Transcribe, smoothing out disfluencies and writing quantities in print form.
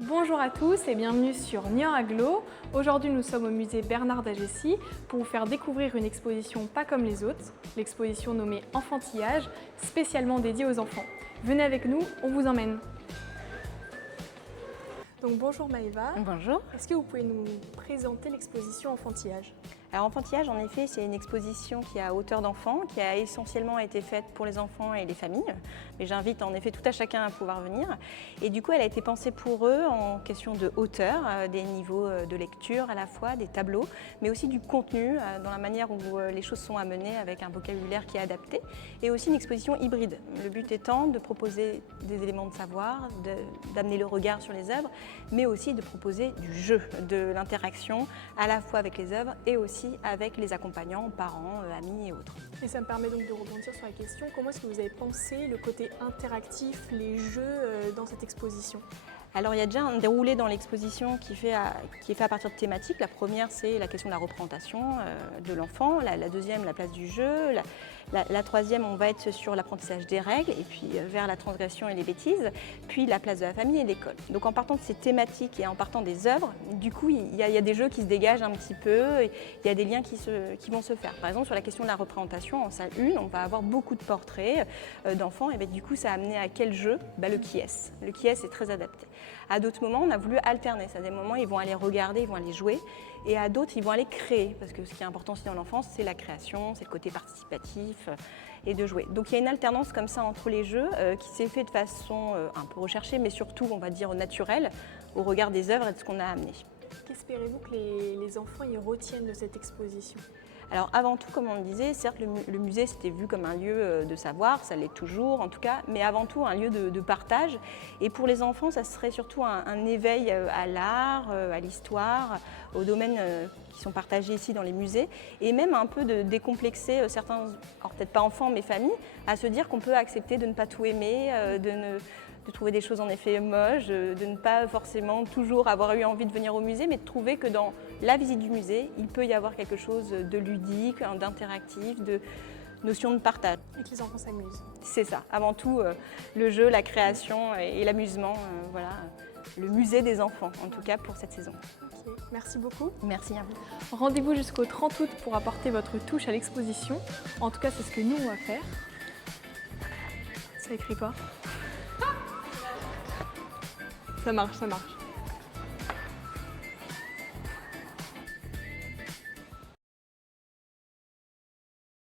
Bonjour à tous et bienvenue sur Niort Aglo. Aujourd'hui nous sommes au musée Bernard d'Agessi pour vous faire découvrir une exposition pas comme les autres, l'exposition nommée Enfantillage, spécialement dédiée aux enfants. Venez avec nous, on vous emmène. Donc bonjour Maëva. Bonjour. Est-ce que vous pouvez nous présenter l'exposition Enfantillage ? Alors Enfantillage, en effet, c'est une exposition qui est à hauteur d'enfant, qui a essentiellement été faite pour les enfants et les familles. Mais j'invite en effet tout à chacun à pouvoir venir. Et du coup, elle a été pensée pour eux en question de hauteur, des niveaux de lecture à la fois, des tableaux, mais aussi du contenu, dans la manière où les choses sont amenées avec un vocabulaire qui est adapté. Et aussi une exposition hybride. Le but étant de proposer des éléments de savoir, d'amener le regard sur les œuvres, mais aussi de proposer du jeu, de l'interaction à la fois avec les œuvres et aussi avec les accompagnants, parents, amis et autres. Et ça me permet donc de rebondir sur la question, comment est-ce que vous avez pensé le côté interactif, les jeux dans cette exposition ? Alors il y a déjà un déroulé dans l'exposition qui est fait à partir de thématiques. La première, c'est la question de la représentation de l'enfant. La deuxième, la place du jeu. La troisième, on va être sur l'apprentissage des règles et puis vers la transgression et les bêtises. Puis la place de la famille et l'école. Donc en partant de ces thématiques et en partant des œuvres, du coup, il y a des jeux qui se dégagent un petit peu. Il y a des liens qui vont se faire. Par exemple, sur la question de la représentation, en salle 1, on va avoir beaucoup de portraits d'enfants. Et bien, du coup, ça a amené à quel jeu ? Le qui est. Le qui est très adapté. À d'autres moments, on a voulu alterner. À des moments, ils vont aller regarder, ils vont aller jouer. Et à d'autres, ils vont aller créer. Parce que ce qui est important aussi dans l'enfance, c'est la création, c'est le côté participatif et de jouer. Donc il y a une alternance comme ça entre les jeux qui s'est fait de façon un peu recherchée, mais surtout, on va dire, naturelle, au regard des œuvres et de ce qu'on a amené. Qu'espérez-vous que les enfants y retiennent de cette exposition ? Alors avant tout, comme on le disait, certes le musée c'était vu comme un lieu de savoir, ça l'est toujours en tout cas, mais avant tout un lieu de partage. Et pour les enfants, ça serait surtout un éveil à l'art, à l'histoire, aux domaines qui sont partagés ici dans les musées, et même un peu de décomplexer certains, alors peut-être pas enfants mais familles, à se dire qu'on peut accepter de ne pas tout aimer, de trouver des choses en effet moches, de ne pas forcément toujours avoir eu envie de venir au musée, mais de trouver que dans la visite du musée, il peut y avoir quelque chose de ludique, d'interactif, de notion de partage. Et que les enfants s'amusent. C'est ça, avant tout le jeu, la création et l'amusement, voilà, le musée des enfants en tout cas pour cette saison. Ok, merci beaucoup. Merci à vous. Rendez-vous jusqu'au 30 août pour apporter votre touche à l'exposition. En tout cas, c'est ce que nous on va faire. Ça écrit quoi ? Ça marche, ça marche.